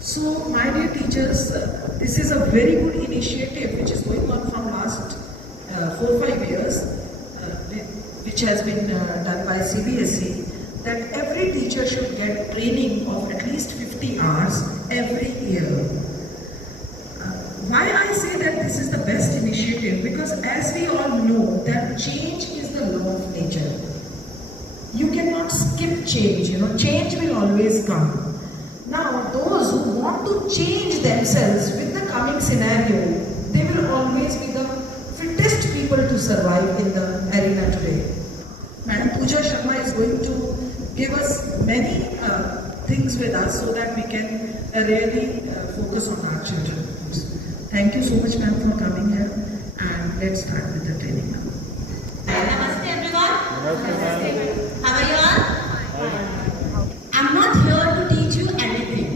So, my dear teachers, this is a very good initiative which is going on from last 4-5 years, which has been done by CBSE, that every teacher should get training of at least 50 hours every year. Why I say that this is the best initiative? Because as we all know that change is the law of nature. You cannot skip change, change will always come. Now, those who want to change themselves with the coming scenario, they will always be the fittest people to survive in the arena today. Madam Pooja Sharma is going to give us many things with us so that we can really focus on our children. Thank you so much, ma'am, for coming here, and let's start with the training now. Namaste everyone. Namaste. How are you all? I'm not here to teach you anything.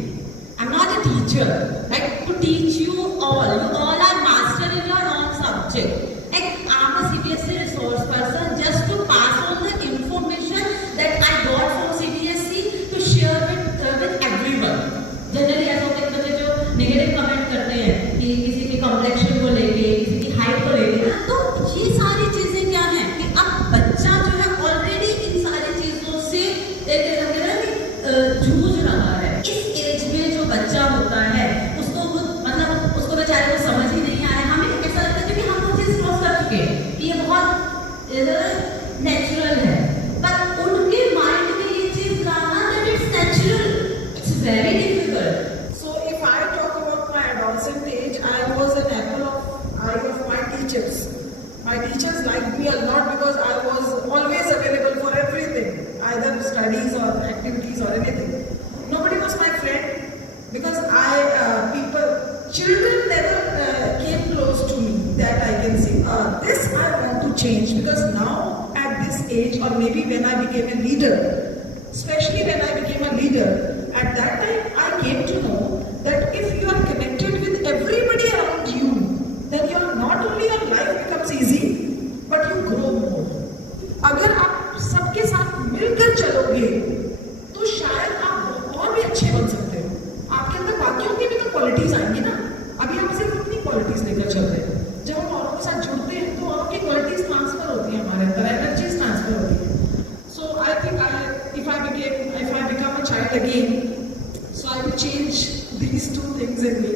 I'm not a teacher. Like to teach you all. You all are master in your own subject. Like I'm a CBSE resource person just to pass on the information that I got from CBSE to share with everyone. Generally ऐसा होता है कि बच्चे जो negative comment करते हैं कि किसी के कॉम्प्लेक्शन को लेके, किसी की हाइट को लेके, तो ये सारी चीजें क्या है कि अब बच्चा जो है ऑलरेडी इन सारी चीजों से जूझ रहा है। इस एज में जो बच्चा होता है उसको मतलब उसको बेचारे को समझ ही नहीं आ रहा है। हमें ऐसा लगता है कि हम वो चीज क्रॉस कर चुके हैं कि ये बहुत नेचुरल है, पर उनके माइंड में ये चीज लाना that it's natural, it's very difficult. So, if I talk about my adolescent age, I was an apple of eye of my teachers. My teachers liked me a lot because I was always available for everything, either studies or activities or anything. Nobody was my friend because children never came close to me that I can see. This I want to change because now at this age, or maybe when I became a leader, especially when I became a leader, at that time I came to know that if you are connected with everybody around you, then not only your life becomes easy, but you grow more. अगर आप सबके साथ मिलकर चलोगे, तो शायद आप और भी अच्छे बन सकते हो। आपके अंदर बाकियों की भी तो क्वालिटीज आएंगी ना। अभी हम सिर्फ अपनी क्वालिटीज लेकर चल रहे हैं। जब हम औरों के साथ जुड़ते हैं, तो औरों की क्वालिटीज ट्रांसफर होती है हमारे अंदर, एनर्जीज ट्रांसफर होती है। So I think if I become a child again, so I will change these two things in me.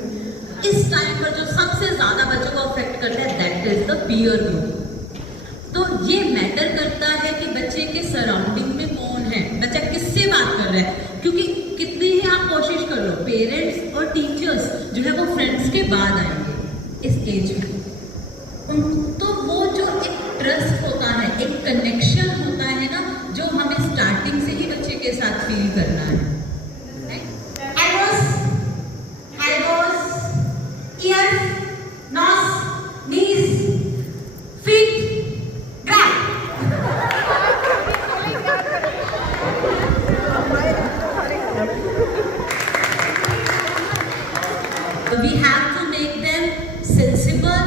इस टाइम पर जो सबसे ज्यादा बच्चों को अफेक्ट करता है that is the peer group. तो ये मैटर करता है कि बच्चे के सराउंडिंग में कौन है, बच्चा किससे बात कर रहा है, क्योंकि कितनी ही आप कोशिश कर लो, पेरेंट्स और टीचर्स जो है वो फ्रेंड्स के बाद आएंगे इस एज में। तो वो जो एक ट्रस्ट होता है, एक कनेक्शन होता है ना, जो हमें स्टार्टिंग से ही बच्चे के साथ फील करना है। Ears, nose, knees, feet, grab. We have to make them sensible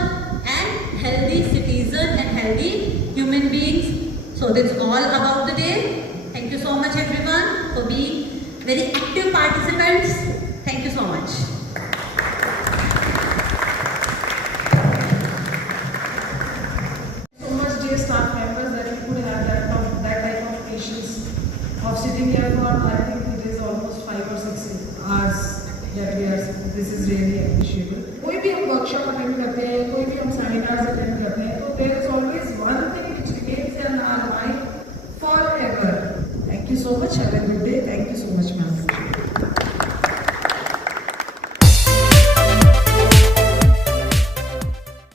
and healthy citizens and healthy human beings. So that's all about the day. Thank you so much everyone for being very active participants. Thank you so much. Staff members that we could have that type of patience of sitting here for, I think it is almost 5 or 6 hours that we are, this is really appreciable. कोई भी हम workshop attend करते हैं, कोई भी हम seminars attend